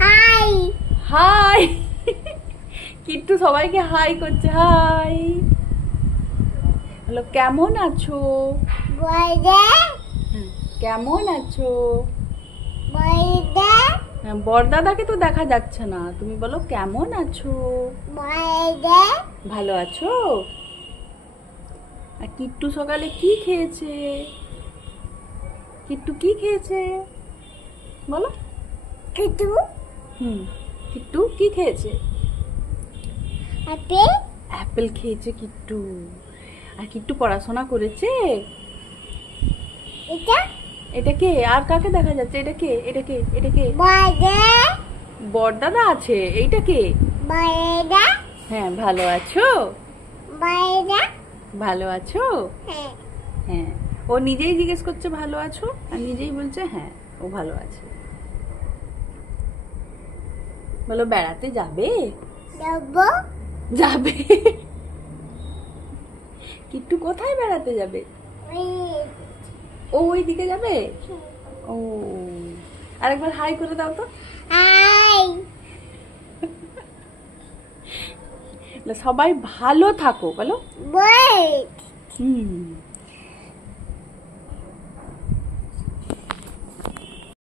High high Kittu সবাইকে high করছে। Hi hello, কেমন আছো? কেমন আছো? বড়দাদাকে তো দেখা যাচ্ছে না, তুমি বলো কেমন আছো? ভালো আছো? আর কিট্টু সকালে কি খেয়েছে? কিট্টু কি খেয়েছে বলো? কিট্টু কিট্টু কি খেয়েছে? অ্যাপেল খেয়েছে কিট্টু। আর কিট্টু পড়াশোনা করেছে। এটা কে? আর কাকে দেখা যাচ্ছে? এটা কে? এটা কে? এটা কে? বড়দাদা আছে। এইটা কে? হ্যাঁ, ভালো আছো? ভালো আছো? হ্যাঁ, ও নিজেই জিজ্ঞেস করছে ভালো আছো, আর নিজেই বলছে হ্যাঁ ও ভালো আছে। বলো বেড়াতে যাবে? যাবে। কিট্টু কোথায় বেড়াতে যাবে? ও ওই দিকে যাবে। ও আরেকবার হাই করে দাও তো। সবাই ভালো থাকো বলো।